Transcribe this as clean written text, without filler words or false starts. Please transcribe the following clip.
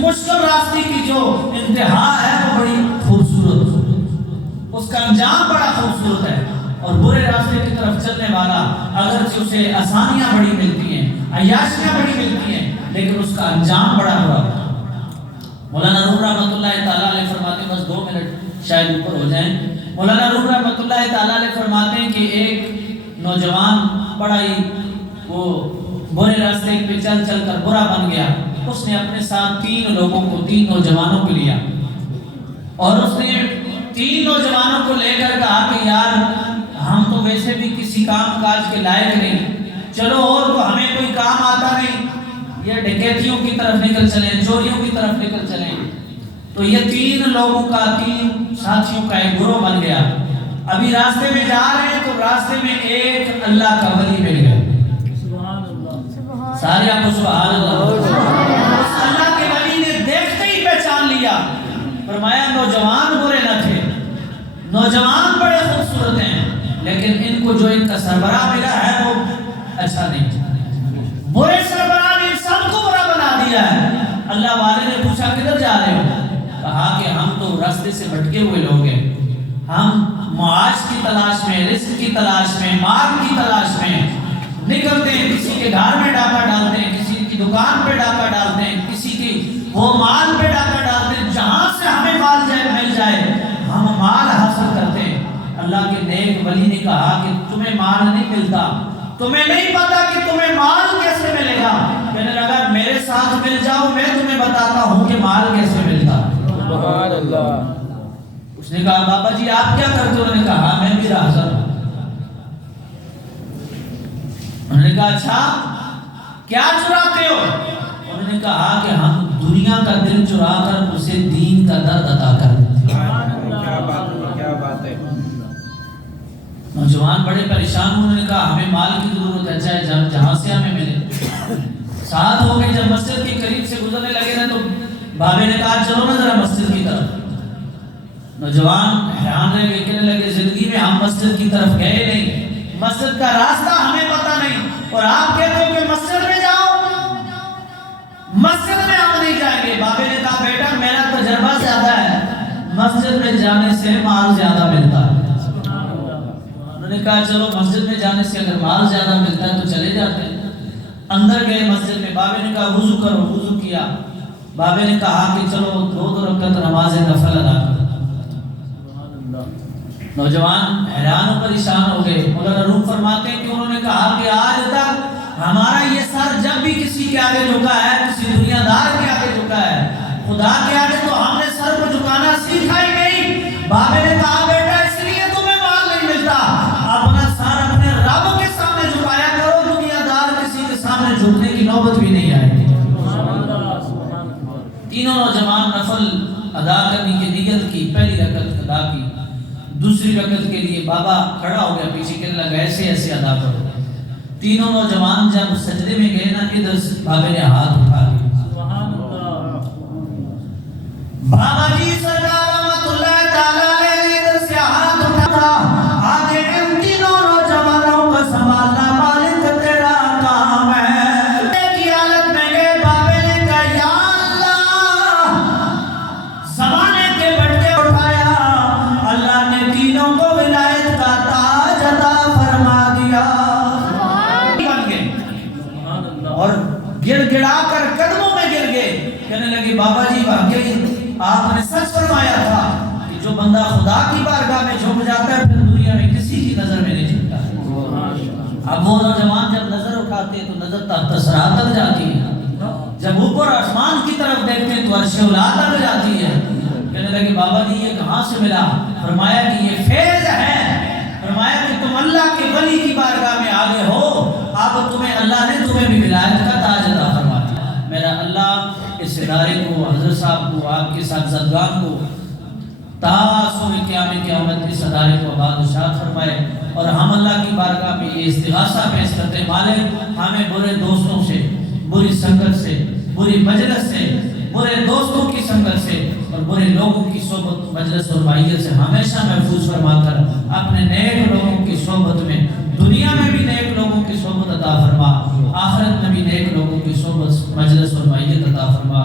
مشکل راستے کی جو انتہا ہے وہ بڑی خوبصورت، اس کا انجام بڑا خوبصورت ہے، اور برے راستے کی طرف چلنے والا اگرچہ اسے آسانیاں بڑی ملتی ہیں، عیاشیاں بڑی ملتی ہیں، لیکن اس کا انجام بڑا برا ہوتا ہے۔ مولانا روم رحمۃ اللہ تعالیٰ علیہ فرماتے ہیں، بس 2 منٹ شاید اوپر ہو جائیں، مولانا روم رحمۃ اللہ تعالیٰ علیہ فرماتے ہیں کہ ایک نوجوان بڑا ہی وہ برے راستے پہ چل چل کر برا بن گیا۔ اس نے اپنے ساتھ 3 لوگوں کو، 3 نوجوانوں کو لیا، اور اس نے 3 نوجوانوں کو لے کر کہا کہ یار ہم تو ویسے بھی کسی کام کاج کے لائق نہیں، چلو اور تو ہمیں کوئی کام آتا نہیں، یہ ڈکیتیوں کی طرف نکل چلیں، چوریوں کی طرف نکل چلیں۔ تو یہ 3 لوگوں کا، 3 ساتھیوں کا ایک گروہ بن گیا۔ ابھی راستے میں جا رہے ہیں تو راستے میں ایک اللہ کا ولی مل گیا۔ سارے آپ کو سبحان اللہ۔ اس اللہ کے ولی نے دیکھتے ہی پہچان لیا، فرمایا نوجوان برے نہ تھے، نوجوان بڑے خوبصورت ہیں، لیکن ان کو جو ان کا سربراہ ملا ہے وہ اچھا نہیں، برے سربراہ نے سب کو برا بنا دیا ہے۔ اللہ والے نے پوچھا کدھر جا رہے ہو؟ کہا کہ ہم تو راستے سے بھٹکے ہوئے لوگ ہیں، ہم معاش کی تلاش میں، رزق کی تلاش میں، مال کی تلاش میں نکلتے ہیں، کسی کے گھر میں ڈاکہ ڈالتے ہیں، کسی کی دکان پہ ڈاکہ ڈالتے ہیں، کسی کی وہ مال پہ ڈاکہ ڈالتے ہیں، جہاں سے ہمیں مال مل جائے ہم مال حاصل کرتے ہیں۔ اللہ کے نیک ولی نے کہا کہ تمہیں مال نہیں ملتا، تمہیں نہیں پتا کہ تمہیں مال کیسے ملے گا، کہنے لگا میرے ساتھ مل جاؤ، میں تمہیں بتاتا ہوں کہ مال کیسے ملتا۔ سبحان اللہ۔ اس نے کہا بابا جی آپ کیا کرتے ہو؟ انہوں نے کہا میں بھی راہزر ہوں۔ انہوں نے کہا اچھا کیا چراتے ہو؟ انہوں نے کہا کہ ہم دنیا کا دل چرا کر اسے دین کا درد عطا کر دیتے ہیں۔ کیا بات ہے۔ نوجوان بڑے پریشان ہوئے، انہوں نے کہا ہمیں مال کی ضرورت ہے، چاہے جہاں سے ہمیں ملے۔ ساتھ ہو گئے، جب مسجد کے قریب سے گزرنے لگے نا تو بابے نے کہا چلو نا ذرا مسجد کی طرف۔ نوجوان حیران رہ گئے، کہنے لگے زندگی میں ہم مسجد کی طرف گئے نہیں، مسجد کا راستہ ہمیں پتہ نہیں، اور آپ کہتے ہو کہ مسجد میں جاؤ، مسجد میں ہم نہیں جائیں گے۔ بابے نے کہا بیٹا میرا تجربہ زیادہ ہے، مسجد میں جانے سے مال زیادہ ملتا ہے۔ انہوں نے کہا چلو مسجد میں جانے سے اگر مال زیادہ ملتا ہے تو چلے جاتے ہیں۔ اندر گئے مسجد میں، بابے نے کہا وضو کرو، وضو کیا۔ بابے نے کہا کہ چلو 2 رکعت نماز نفل ادا کرو۔ نوجوان حیران و پریشان ہو گئے۔ مولانا روم فرماتے ہیں کہ انہوں نے کہا کہ آج تک ہمارا یہ سر جب بھی کسی کے آگے جھکا ہے، کسی دنیا دار کے آگے جھکا ہے، خدا کے آگے تو ہم نے سر کو جھکانا سیکھا ہی نہیں۔ بابے نے کہا بیٹا اس لیے تمہیں مال نہیں ملتا، اپنا سر اپنے رب کے سامنے جھکایا کرو، دنیا دار کسی کے سامنے جھکنے کی نوبت بھی نہیں آئے گی۔ تینوں نوجوان نفل ادا کرنے کی نیت کی، پہلی رکعت ادا کی، دوسری رکعت کے لیے بابا کھڑا ہو گیا پیچھے، کہنے لگا ایسے ایسے ادا کرو۔ تینوں نوجوان جب سجدے میں گئے نا، ادھر سے بابے نے ہاتھ اٹھا لیا۔ بابا جی سرکار رحمت اللہ تعالی علیہ ادھر سے ہاتھ اٹھا تھا، آگے ان تینوں نوجوانوں کو سنبھالنا مالک تیرا کام ہے۔ کی حالت میں گئے، بابے نے کہا یا اللہ، زمانے کے بڑھتے اٹھایا، اللہ نے تینوں کو ولایت کا تاج عطا فرما دیا۔ اور گڑ گڑا کر قدموں میں گر گئے، کہنے لگے بابا جی واقعی آپ نے سچ فرمایا تھا کہ جو بندہ خدا کی بارگاہ میں جھک جاتا ہے پھر دنیا میں کسی کی نظر میں نہیں جھکتا۔ اب وہ نوجوان جب نظر اٹھاتے تو نظر تحت ثری تک جاتی ہے، جب اوپر آسمان کی طرف دیکھتے تو عرش اولا تک جاتی ہے۔ کہنے لگے بابا جی یہ کہاں سے ملا؟ فرمایا کہ یہ فیض ہے، فرمایا کہ تم اللہ کے ولی کی بارگاہ میں آگے ہو، اب تمہیں اللہ نے تمہیں بھی ولایت کا تاج عطا فرما دیا۔ میرا اللہ اس ادارے کو، حضرت صاحب کو، آپ کے ساتھزادگان کو تا سوئے قیامت اس ادارے کو آباد و شاد فرمائے، اور ہم اللہ کی بارگاہ میں یہ استغاثہ پیش کرتے ہیں مالک ہمیں برے دوستوں سے، بری سنگت سے، بری مجلس سے، برے دوستوں کی سنگت سے اور برے لوگوں کی صحبت، مجلس اور معیت سے ہمیشہ محفوظ فرما کر اپنے نیک لوگوں کی صحبت میں، دنیا میں بھی نیک لوگوں کی صحبت عطا فرما، آخرت میں بھی نیک لوگوں کی صحبت، مجلس اور معیت عطا فرما۔